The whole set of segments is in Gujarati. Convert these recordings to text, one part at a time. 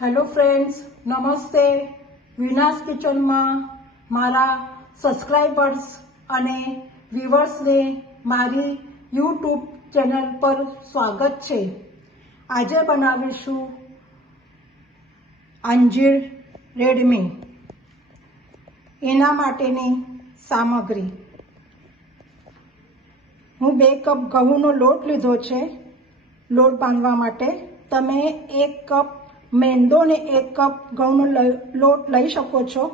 હેલો ફ્રેન્ડ્સ, નમસ્તે. વિનાશ કિચનમાં મારા સબસ્ક્રાઈબર્સ અને વ્યુઅર્સને મારી યુટ્યુબ ચેનલ પર સ્વાગત છે. આજે બનાવીશું અંજીર રેડમી. એના માટેની સામગ્રી: હું 2 કપ ઘઉંનો લોટ લીધો છે લોટ બાંધવા માટે. તમે 1 કપ મેંદો ને 1 કપ ઘઉંનો લોટ લઈ શકો છો.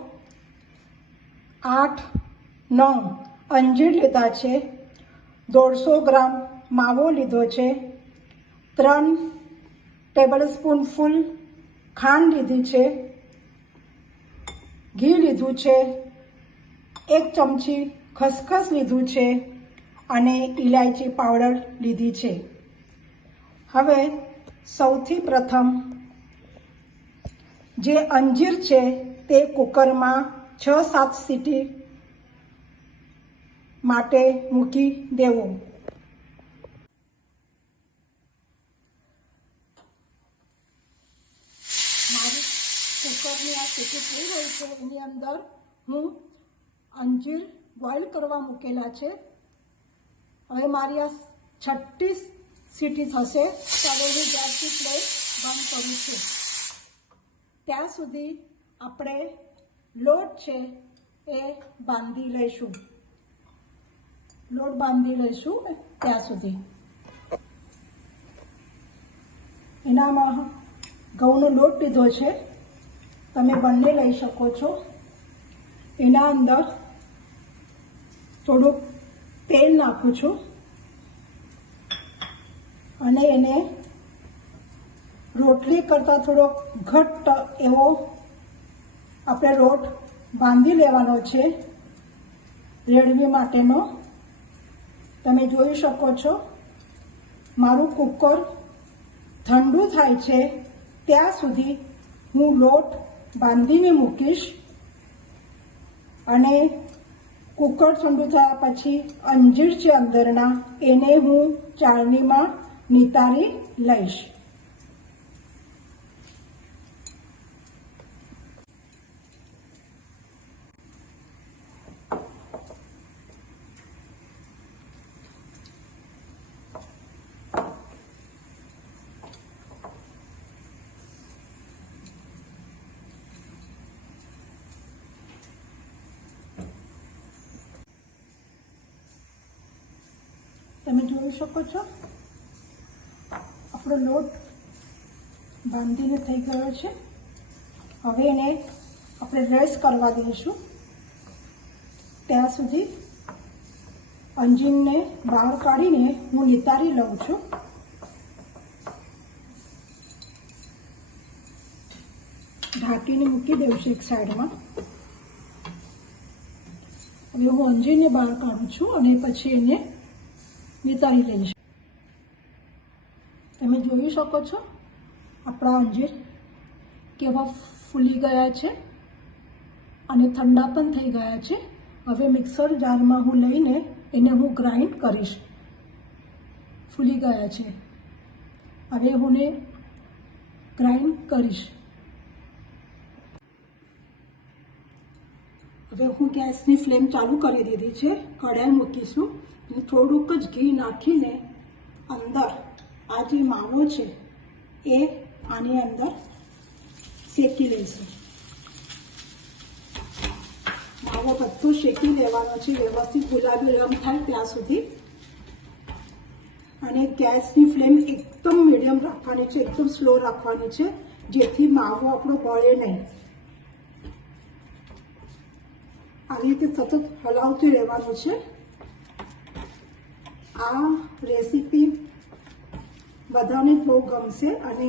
8-9 અંજીર લીધા છે. 150 ગ્રામ માવો લીધો છે. 3 ટેબલસ્પૂન ફૂલ ખાંડ લીધી છે. ઘી લીધું છે. 1 ચમચી ખસખસ લીધું છે અને ઇલાયચી પાવડર લીધી છે. હવે સૌથી પ્રથમ જે અંજીર છે તે કુકરમાં 6-7 સીટી માટે મૂકી દેવું. મારી કુકરની આ સીટી થઈ ગઈ છે. એની અંદર હું અંજીર બોઇલ કરવા મૂકેલા છે. હવે મારી આ 36 સીટી થશે ત્યારે હું ગેસની ફ્લેમ બંધ કરું છું. ત્યાં સુધી આપણે લોટ છે એ બાંધી લઈશું. ત્યાં સુધી એનામાં ઘઉંનો લોટ લીધો છે, તમે બંને લઈ શકો છો. એના અંદર થોડુંક તેલ નાખું છું અને એને રોટલી કરતાં થોડો ઘટ્ટ એવો આપણે લોટ બાંધી લેવાનો છે રેડમી માટેનો. તમે જોઈ શકો છો મારું કુકર ઠંડુ થાય છે ત્યાં સુધી હું લોટ બાંધીને મૂકીશ અને કુકર ઠંડુ થયા પછી અંજીર છે અંદરના એને હું ચાળણીમાં નિતારી લઈશ. તમે જોઈ શકો છો આપણો લોટ બાંધીને થઈ ગયો છે. હવે એને આપણે રેસ્ટ કરવા દઈશું. ત્યાં સુધી અંજીરને બહાર કાઢીને હું નિતારી લઉં છું. ઢાંકીને મૂકી દઉં છું એક સાઈડમાં. હવે હું અંજીરને બહાર કાઢું છું અને પછી એને નિતારી લઈશ. તમે જોઈ શકો છો આપણા અંજીર કેવા ફૂલી ગયા છે અને ઠંડા પણ થઈ ગયા છે. હવે મિક્સર જારમાં હું લઈને એને હું ગ્રાઇન્ડ કરીશ. ફૂલી ગયા છે. હવે હું ગ્રાઇન્ડ કરીશ. હવે હું ગેસની ફ્લેમ ચાલુ કરી દીધી છે. કઢાઈ મૂકીશું અને થોડુંક જ ઘી નાખીને અંદર આ જે માવો છે એ આની અંદર શેકી લઈશું. માવો બધો શેકી લેવાનો છે વ્યવસ્થિત ગુલાબી રંગ થાય ત્યાં સુધી. અને ગેસની ફ્લેમ એકદમ મીડિયમ રાખવાની છે, એકદમ સ્લો રાખવાની છે જેથી માવો આપણો બળે નહીં. આવી રીતે સતત હલાવતું રહેવાનું છે. આ રેસીપી બધાને બહુ ગમશે અને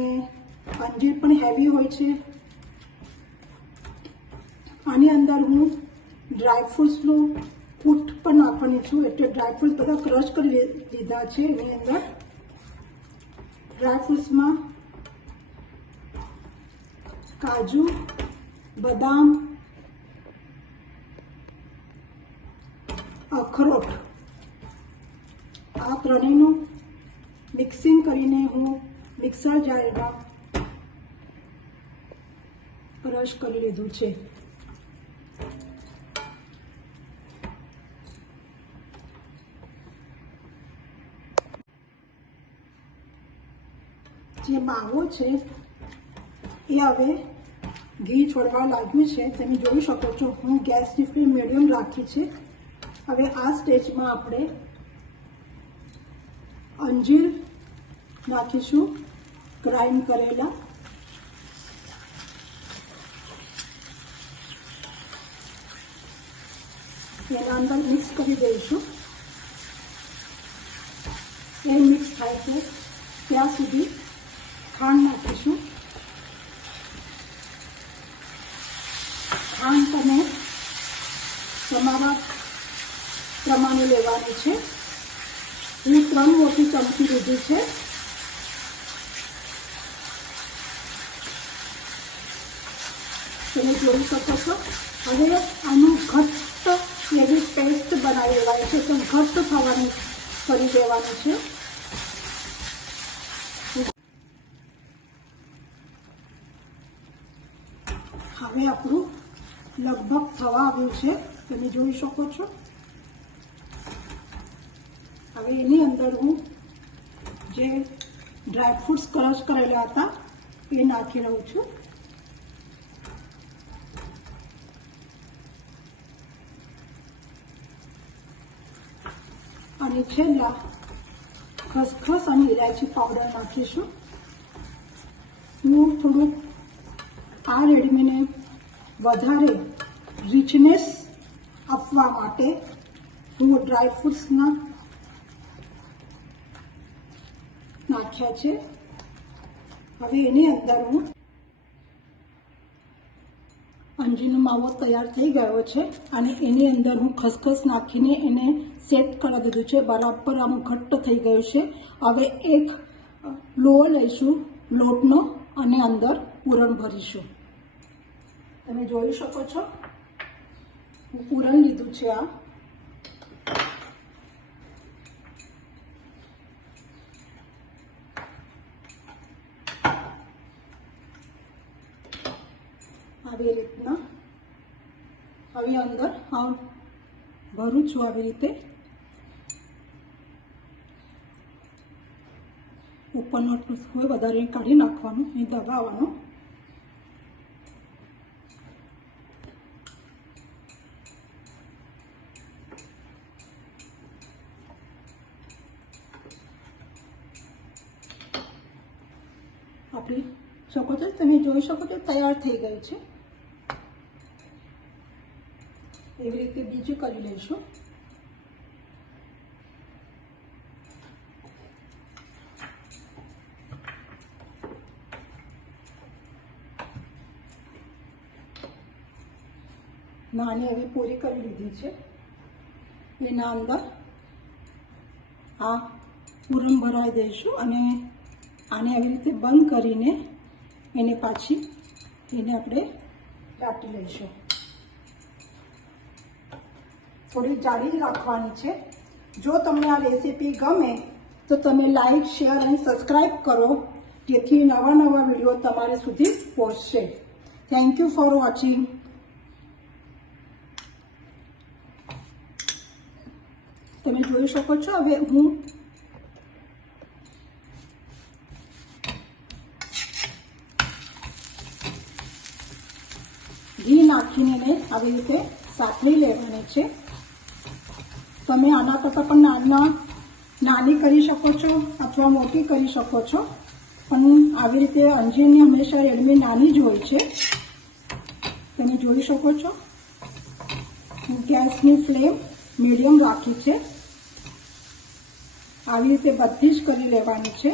અંજીર પણ હેવી હોય છે. આની અંદર હું ડ્રાયફ્રૂટ્સનું કૂટ પણ નાખવાની છું. એટલે ડ્રાયફ્રૂટ્સ બધા ક્રશ કરી લીધા છે. એની અંદર ડ્રાયફ્રૂટ્સમાં કાજુ, બદામ, અખરોટ આ ત્રણેયનું મિક્સિંગ કરીને હું મિક્સર જારમાં ક્રશ કરી લીધું છે. જે માવો છે એ હવે ઘી છોડવા લાગ્યું છે. તમે જોઈ શકો છો હું ગેસની ફ્લેમ મીડિયમ રાખી છે. હવે આ સ્ટેજમાં આપણે અંજીર નાખીશું, ગ્રાઇન્ડ કરેલા. એના અંદર મિક્સ કરી દઈશું. એ મિક્સ થાય છે ત્યાં સુધી ખાંડ નાખીશું. ખાંડ તમે તમારા પ્રમાણે લેવાની છે. હું 3 મોટી ચમચી લીધી છે. તમે જોઈ શકો છો. હવે આનું ઘટ્ટ એવી પેસ્ટ બનાવી લેવાની છે. તો ઘટ્ટ થવાની કરી દેવાનું છે. હવે આપણું લગભગ થવા આવ્યું છે. તમે જોઈ શકો છો. હવે એની અંદર હું જે ડ્રાયફ્રૂટ્સ ક્રશ કરેલા હતા એ નાખી રહું છું. અને છેલ્લા ખસખસ અને ઇલાયચી પાવડર નાખીશું. હું થોડુંક આ રેડીમેને વધારે રિચનેસ આપવા માટે હું ડ્રાયફ્રૂટ્સના નાખ્યા છે. હવે એની અંદર હું અંજીરનો માવો તૈયાર થઈ ગયો છે અને એની અંદર હું ખસખસ નાખીને એને સેટ કરી દીધું છે. બરાબર આમ ઘટ્ટ થઈ ગયું છે. હવે એક લોહો લઈશું લોટનો અને અંદર પૂરણ ભરીશું. તમે જોઈ શકો છો હું પૂરણ લીધું છે. આ આવી રીતના હવે અંદર ભરું છું. આવી રીતે ઉપરનો હોય વધારે કાઢી નાખવાનું, એ દબાવવાનું. આપણી શકો છો, તમે જોઈ શકો છો તૈયાર થઈ ગયું છે. એવી રીતે બીજું કરી લઈશું. નાની એવી પૂરી કરી લીધી છે. એના અંદર આ પૂરણ ભરાઈ દઈશું અને આને આવી રીતે બંધ કરીને એને પાછી આપણે લાટી લઈશું. થોડી જાડી રાખવાની છે. જો તમને આ રેસીપી ગમે તો તમે લાઈક, શેર અને સબસ્ક્રાઈબ કરો, જેથી નવા વિડીયો તમારે સુધી પહોંચશે. Thank you for watching. તમે જોઈ શકો છો. હવે હું ઘી નાખીને આવી રીતે સાતળી લેવાની છે. તમે આના કરતાં પણ નાની કરી શકો છો અથવા મોટી કરી શકો છો, પણ આવી રીતે અંજીરની હંમેશા રેડમી નાની જ હોય છે. તમે જોઈ શકો છો ગેસની ફ્લેમ મીડિયમ રાખી છે. આવી રીતે બધી જ કરી લેવાની છે.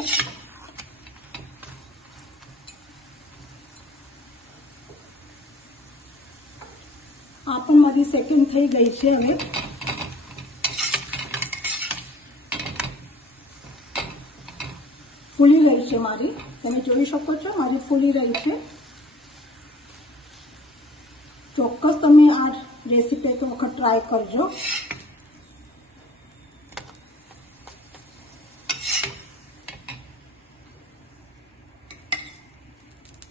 આ પણ મારી સેકન્ડ થઈ ગઈ છે. હવે ફૂલી રહી છે મારી. તમે જોઈ શકો છો મારી ફૂલી રહી છે. ચોક્કસ તમે આ રેસીપી એક વખત ટ્રાય કરજો.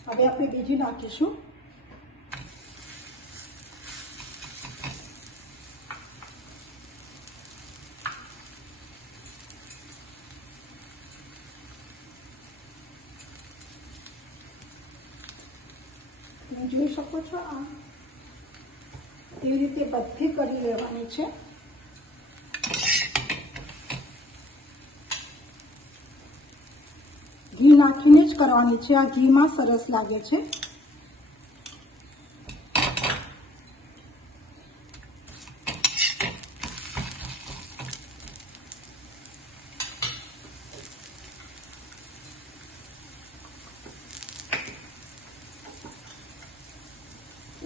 હવે આપણે બીજી નાખીશું. તમે જોઈ શકો છો આ એવી રીતે બધી કરી લેવાની છે. ઘી નાખીને જ કરવાની છે. આ ઘીમાં સરસ લાગે છે.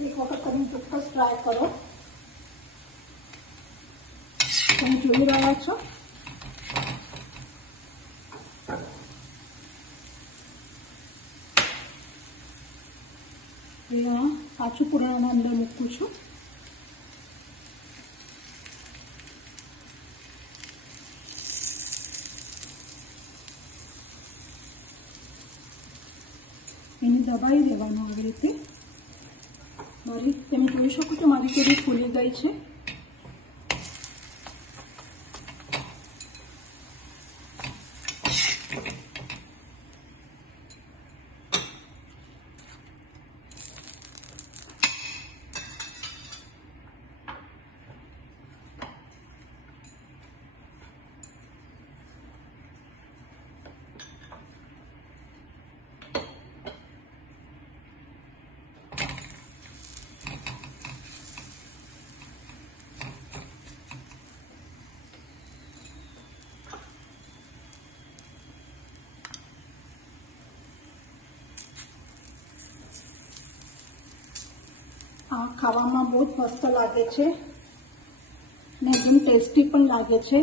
એક વખત તમે ચોક્કસ ટ્રાય કરો. તમે જોઈ રહ્યા છો કાચું પૂરણમાં અંદર મૂકું છું. એને દબાઈ દેવાનું આવી રીતે. મારી તમે જોઈ શકો છો મારી કેરી ફૂલી ગઈ છે. આ ખાવામાં બહુ જ મસ્ત લાગે છે ને એકદમ ટેસ્ટી પણ લાગે છે.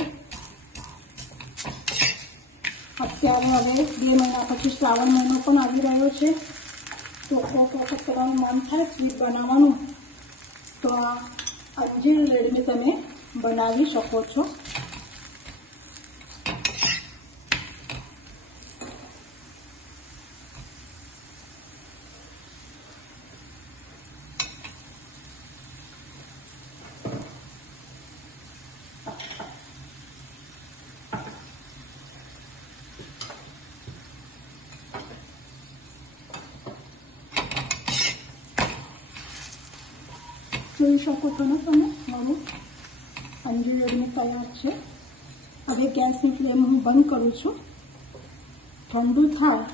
અત્યારે હવે 2 મહિના પછી શ્રાવણ મહિનો પણ આવી રહ્યો છે, તો કોઈક વખત તમારું મન થાય સ્વીટ બનાવવાનું તો આ અંજીર રેડમી તમે બનાવી શકો છો. જોઈ શકો છો ને તમે મારું અંજીર રેડમી તૈયાર છે. હવે ગેસની ફ્લેમ હું બંધ કરું છું. ઠંડુ થાય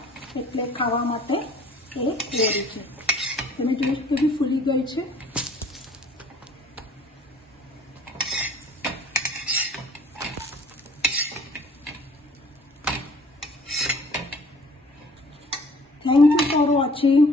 એટલે ખાવા માટે એ રેડી છે. તમે જોઈ શકો છો ફૂલી ગઈ છે. Thank you for watching.